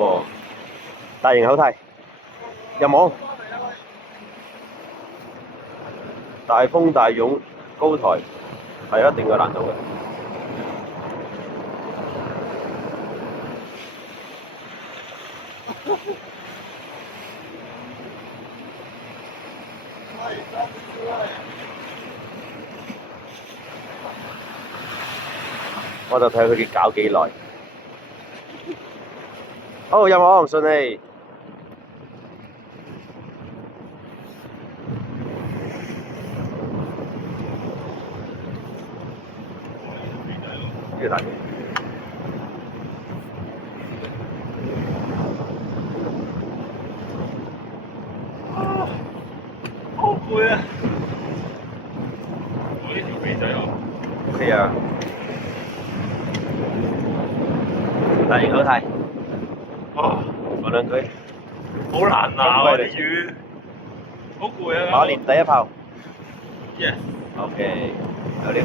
喎。大型口蹄，入網。大風大湧高台係一定有難度嘅。我就睇佢哋搞幾耐。好，入網順利。呢個大嘅。好攰啊！我呢條肥仔啊 OK 啊。大型口蹄。啊，講兩句。好難拿啊啲魚，好攰啊！馬年第一炮。Yes。 OK，有料。